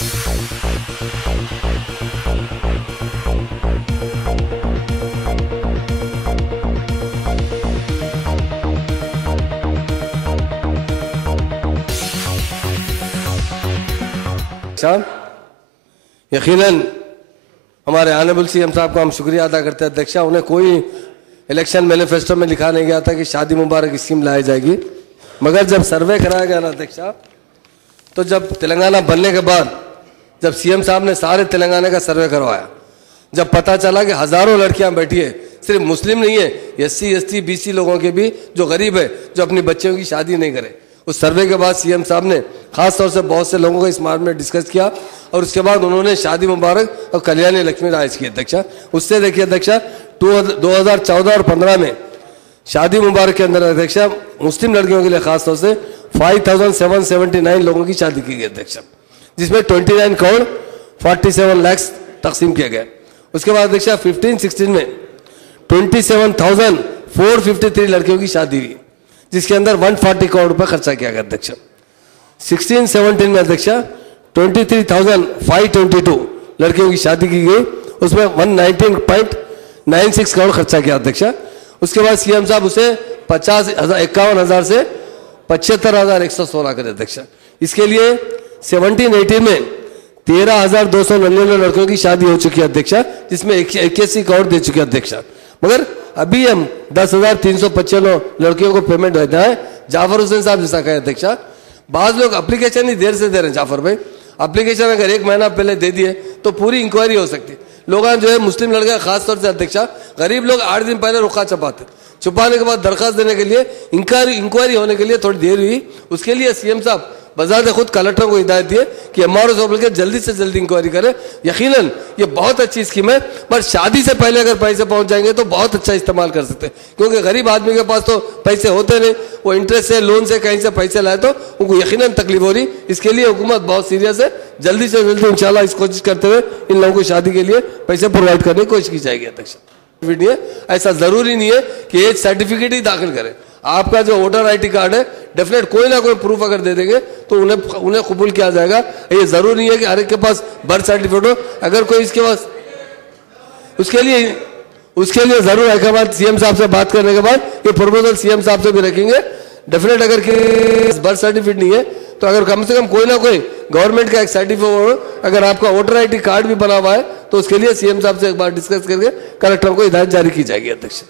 यकीनन हमारे honourable CM साहब का हम शुक्रिया अदा करते हैं अध्यक्षा। उन्हें कोई इलेक्शन मैनिफेस्टो में लिखा नहीं गया था कि शादी मुबारक स्कीम लाई जाएगी, मगर जब सर्वे कराया गया ना अध्यक्षा, तो जब तेलंगाना बनने के बाद जब सीएम साहब ने सारे तेलंगाना का सर्वे करवाया, जब पता चला कि हजारों लड़कियां बैठी है, सिर्फ मुस्लिम नहीं है, एससी एसटी बीसी लोगों के भी जो गरीब है, जो अपनी बच्चियों की शादी नहीं करे, उस सर्वे के बाद सीएम साहब ने खास तौर से बहुत से लोगों को इस मामले में डिस्कस किया और उसके बाद उन्होंने शादी मुबारक और कल्याणी लक्ष्मी राइज की अध्यक्षा। उससे देखिए अध्यक्षा 2014 और 15 में शादी मुबारक के अंदर अध्यक्षा मुस्लिम लड़कियों के लिए खास तौर से 5779 लोगों की शादी की गई अध्यक्षा, जिसमें 29 करोड़ 47 लाख तकसीम किए गए। उसके बाद अध्यक्षा 15-16 में 27,453 लड़कियों की शादी हुई, जिसके अंदर 140 करोड़ रुपए खर्चा किया गया अध्यक्षा। 16-17 में अध्यक्षा 23,522 लड़कियों की शादी की गई, उसमें 119.96 करोड़ खर्चा किया अध्यक्षा। उसके बाद सीएम साहब उसे 51,000 से 75,116 करे अध्यक्षा। इसके लिए 17-18 में 13,299 लड़कियों की शादी हो चुकी है अध्यक्षा, जिसमें 81 करोड़ दे चुके अध्यक्षा। मगर अभी हम 10,395 लड़कियों को पेमेंट देता है। जाफर हुसैन साहब जैसा कहे अध्यक्षा, बाज लोग एप्लीकेशन ही देर से दे रहे हैं। जाफर भाई, एप्लीकेशन अगर 1 महीना पहले दे दिए तो पूरी इंक्वायरी हो सकती है। लोग जो है मुस्लिम लड़के खास तौर से अध्यक्षा, गरीब लोग 8 दिन पहले रुखा छुपाने के बाद दरखास्त देने के लिए इंक्वायरी होने के लिए थोड़ी देर हुई। उसके लिए सीएम साहब बजाते खुद कलेक्टर को हिदायत दिए कि एमआरओ से बोल के जल्दी से जल्दी इंक्वायरी करें। यकीनन ये बहुत अच्छी स्कीम है, पर शादी से पहले अगर पैसे पहुंच जाएंगे तो बहुत अच्छा इस्तेमाल कर सकते हैं, क्योंकि गरीब आदमी के पास तो पैसे होते नहीं, वो इंटरेस्ट से लोन से कहीं से पैसे लाए तो उनको यकीनन तकलीफ हो रही। इसके लिए हुकूमत बहुत सीरियस है, जल्दी से जल्दी इंशाल्लाह इस कोशिश करते हुए इन लोगों को शादी के लिए पैसे प्रोवाइड करने की कोशिश की जाएगी अध्यक्ष। ऐसा जरूरी नहीं है कि एज सर्टिफिकेट ही दाखिल करें, आपका जो वोटर आईडी कार्ड है डेफिनेट कोई ना कोई प्रूफ अगर दे देंगे तो उन्हें कबूल किया जाएगा। ये जरूरी नहीं है कि हर एक के पास बर्थ सर्टिफिकेट हो। अगर कोई इसके पास उसके लिए जरूर हैदराबाद सीएम साहब से बात करने के बाद ये प्रपोजल सीएम साहब से भी रखेंगे। डेफिनेट अगर बर्थ सर्टिफिकेट नहीं है तो अगर कम से कम कोई ना कोई गवर्नमेंट का एक सर्टिफिकेट, अगर आपका वोटर आईडी कार्ड भी बना हुआ है तो उसके लिए सीएम साहब से एक बार डिस्कस करके कलेक्टर को हिदायत जारी की जाएगी अध्यक्ष।